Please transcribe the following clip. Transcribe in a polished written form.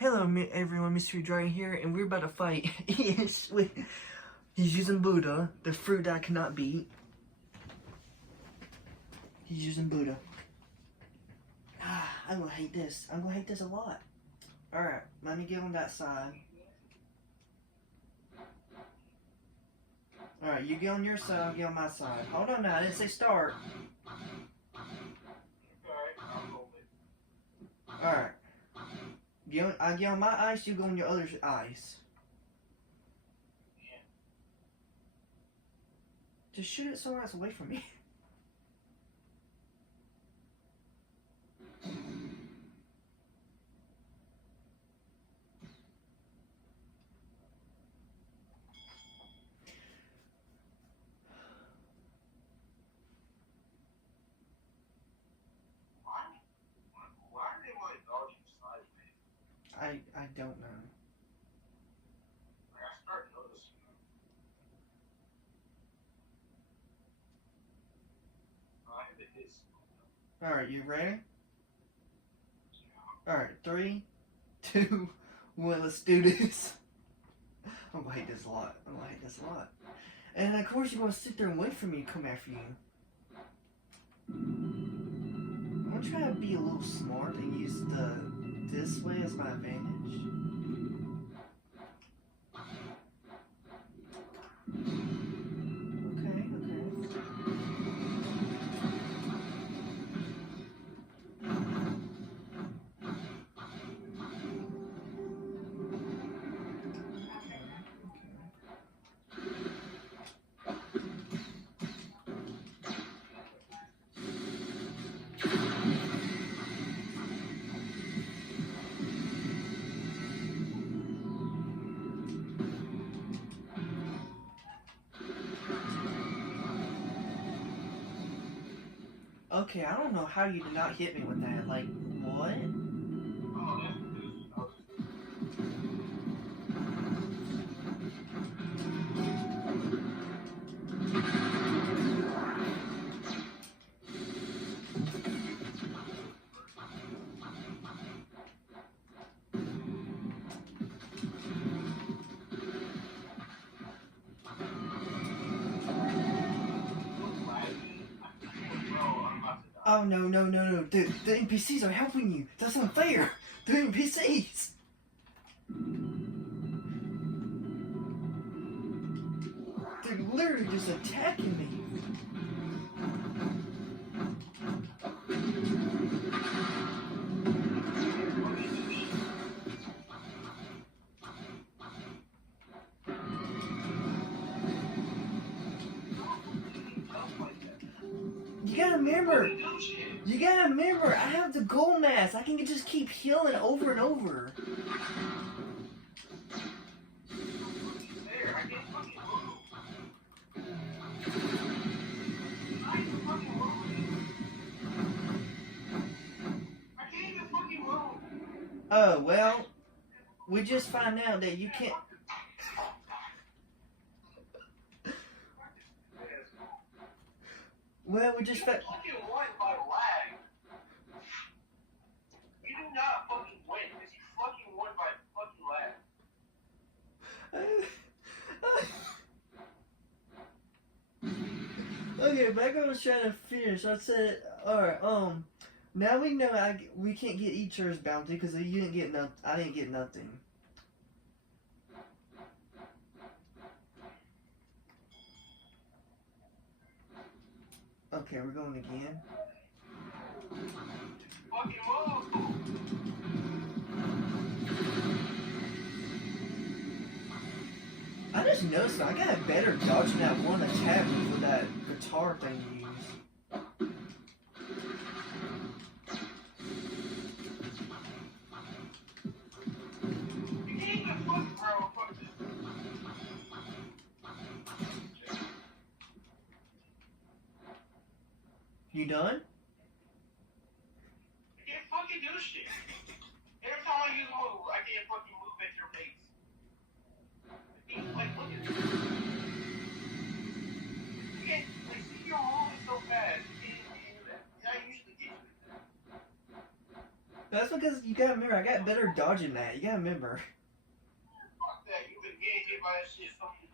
Hello everyone, Mystery Dragon here, and we're about to fight. He's using Buddha, the fruit that I cannot beat. He's using Buddha. I'm gonna hate this. I'm gonna hate this a lot. Alright, let me get on that side. Alright, you get on your side, I'll get on my side. Hold on now, I didn't say start. Alright. I get on my ice, you go on your other ice. Just shoot it somewhere else away from me. I don't know. Alright, you ready? Alright, 3, 2, 1, let's do this. I'm gonna hate this a lot. And of course you're gonna sit there and wait for me to come after you. I'm gonna try to be a little smart and use this way as my advantage. Okay, I don't know how you did not hit me with that. Like, what? Oh, no. The NPCs are helping you. That's unfair. The NPCs. They're literally just attacking me. You gotta remember, I have the gold mask. I can just keep healing over and over. Oh, well, we just find out that you can't... Well, we just found... You do not fucking win, because you fucking won by fucking lag. Okay, back when I was trying to finish, I said, alright, now we know we can't get each other's bounty because you didn't get nothing. I didn't get nothing. Okay, we're going again. Fucking move! I just noticed I got better dodging that one attack with that guitar thing you use. You can't even fucking throw. You done? I can't fucking do shit. Every time I use a move, I can't fucking move at your face. Like, look at this. You can't, like, see, you're moving so fast. You can't even do that. I usually get you. That's because you gotta remember, I got better dodging that. You gotta remember. Fuck that. You've been getting hit by that shit so many